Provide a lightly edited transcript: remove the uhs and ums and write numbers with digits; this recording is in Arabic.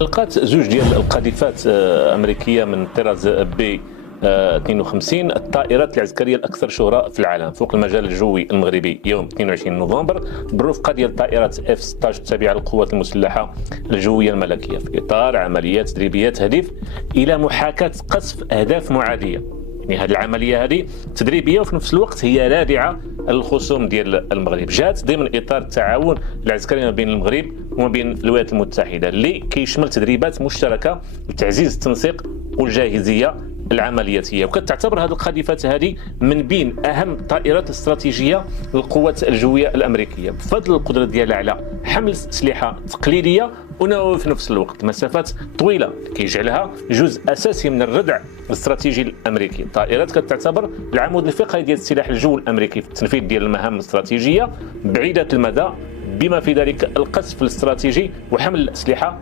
لقات زوج ديال القاذفات امريكيه من طراز بي 52 الطائرات العسكريه الاكثر شهره في العالم فوق المجال الجوي المغربي يوم 22 نوفمبر بالرفقه ديال طائرات اف 16 التابعه للقوات المسلحه الجويه الملكيه في اطار عمليات تدريبيه تهدف الى محاكاه قصف اهداف معاديه. يعني هذه العمليه هذه تدريبيه وفي نفس الوقت هي رادعه للخصوم ديال المغرب، جات ضمن اطار التعاون العسكري ما بين المغرب وما بين الولايات المتحده اللي كيشمل تدريبات مشتركه لتعزيز التنسيق والجاهزيه العملياتيه، وكتعتبر هذه القاذفات هذه من بين اهم الطائرات الاستراتيجيه للقوات الجويه الامريكيه بفضل القدره ديالها على حمل اسلحه تقليديه ونووي في نفس الوقت مسافات طويله كيجعلها جزء اساسي من الردع الاستراتيجي الامريكي. الطائرات كتعتبر العمود الفقري ديال سلاح الجو الامريكي في التنفيذ ديال المهام الاستراتيجيه بعيده المدى بما في ذلك القصف الاستراتيجي وحمل الاسلحه